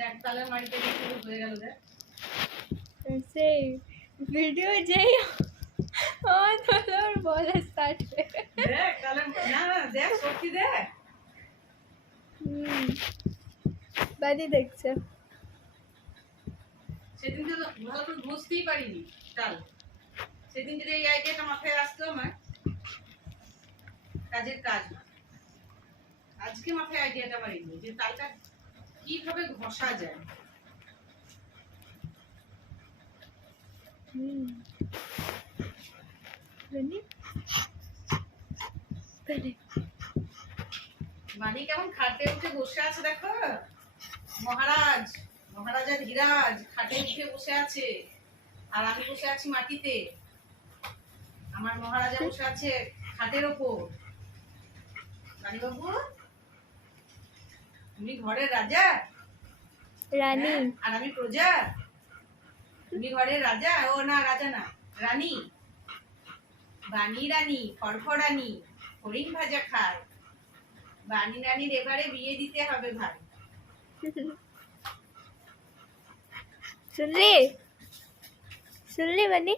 দেখ তালের মাড়িতে শুরু হয়ে গেল দেখ সেই ভিডিও যেই আমার তোর বলা স্টার্ট হয়ে দেখ তালের না না দেখ সত্যি দেখ বাদি দেখছে সেদিন তো ভালো করে বুঝতেই পারিনি তাল সেদিন যদি এই আইডিয়াটা মাথায় আসতো আমার কাজের কাজ না আজকে মাথায় আইডিয়াটা আমার এলো যে তালটা কিভাবে ঘষা যায় মানে কেমন খাটে উঠে বসে আছে দেখো মহারাজ মহারাজা ধীরাজ খাটে উঠে বসে আছে আর আমি বসে আছি মাটিতে আমার মহারাজা বসে আছে খাটের ওপর রানীবাবু তুমি ঘরের রাজা রানী হ্যাঁ? আর আমি প্রজা তুমি ঘরের রাজা ও না রাজা না রানী বানি রানী ফরফরানি হরিণ ভাজা খায় বানি রানীর এবারে বিয়ে দিতে হবে ভাই सुन रही बनी